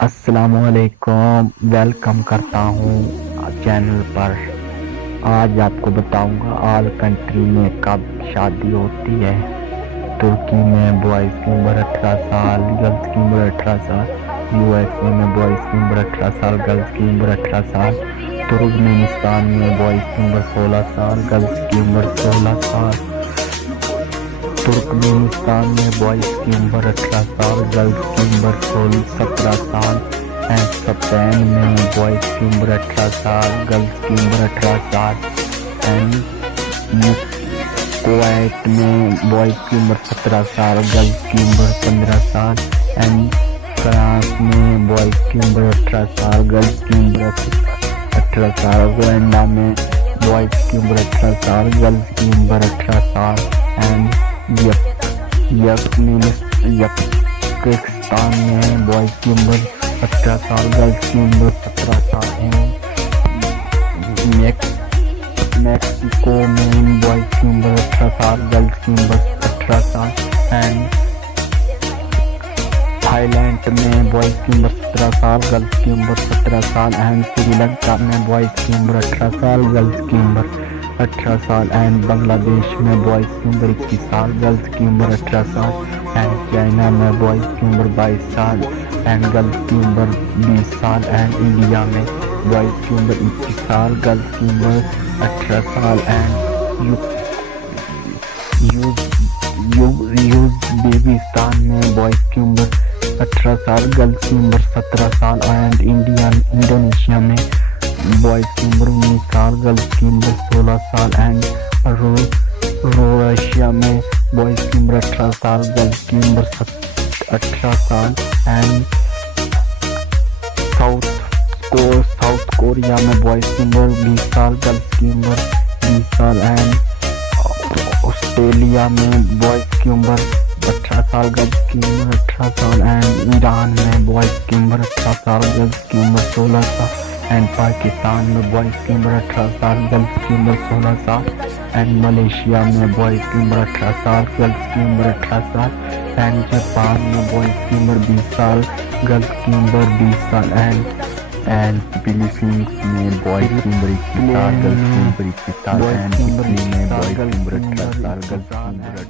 السلام علیکم، ویلکم کرتا ہوں چینل پر۔ آج آپ کو بتاؤں گا آل کنٹری میں کب شادی ہوتی ہے۔ ترکی میں بوائز کی عمر 18 سال، گرلز کی عمر 18 سال۔ یو ایس اے میں بوائز کی عمر 18 سال، گرلز کی عمر 18 سال۔ ترکمانستان میں بوائز کی عمر 16 سال، گرلز کی عمر 16 سال۔ ترکمانستان میں بوائز کی عمر 18 سال، گرلز کی عمر 17 سال۔ اینڈ اسپین میں بوائز کی عمر 18 سال، گرلز کی عمر 18 سال۔ اینڈ کویت میں بوائز کی عمر 17 سال، گرلز کی عمر 15 سال۔ اینڈ فرانس میں بوائز کی عمر 18 سال، گرلز کی عمر 18 سال۔ روانڈا میں بوائز کی عمر 18 سال، گرلز کی عمر 18 سال۔ اینڈ یزقستان میں بوائز کی عمر 18 سال، گرلز کی عمر 17 سال ہے۔ میکسیکو میں بوائز کی عمر 18 سال، گرلز کی عمر 18 سال۔ اینڈ تھائی لینڈ میں بوائز کی عمر 17 سال، گرلز کی عمر 17 سال۔ اینڈ سری لنکا میں بوائز کی عمر 18 سال، گرلز کی عمر 18 سال۔ اینڈ بنگلہ دیش میں بوائز کی عمر 21 سال، گرلز کی عمر 18 سال۔ اینڈ چائنا میں بوائز کی عمر 22 سال اینڈ گرلز کی عمر 20 سال۔ اینڈ انڈیا میں بوائز کی عمر 21 سال، گرلز کی عمر 18 سال۔ اینڈ یوزبیکستان میں بوائز کی عمر 18 سال، گرلز کی عمر 17 سال۔ اینڈ انڈونیشیا میں بوائز کی عمر 19 سال، گرلز کی عمر 16 سال۔ اینڈ روشیا میں بوائز کی عمر 18 سال، گرلز کی عمر 18 سال۔ اینڈ ساؤتھ کوریا میں بوائز کی عمر 20 سال، گرلز کی عمر 20 سال۔ اینڈ آسٹریلیا میں بوائز کی عمر 18 سال، گرلز کی عمر 18 سال۔ اینڈ ایران میں بوائز کی عمر 18 سال، گرلز کی عمر 16 سال۔ اینڈ پاکستان میں بوائز کی عمر 18 سال، گرلز کی عمر 16 سال۔ اینڈ ملیشیا میں بوائز کی عمر 18 سال، گرلز کی عمر 18 سال۔ اینڈ جاپان میں بوائز کی عمر 20 سال، گرلز کی عمر 20 سال۔ اینڈ فلپائنس میں بوائز کی عمر 21 سال، گرلز کی عمر 21 سال۔ اینڈ اٹلی میں بوائز کی عمر 18 سال، گرلز کی عمر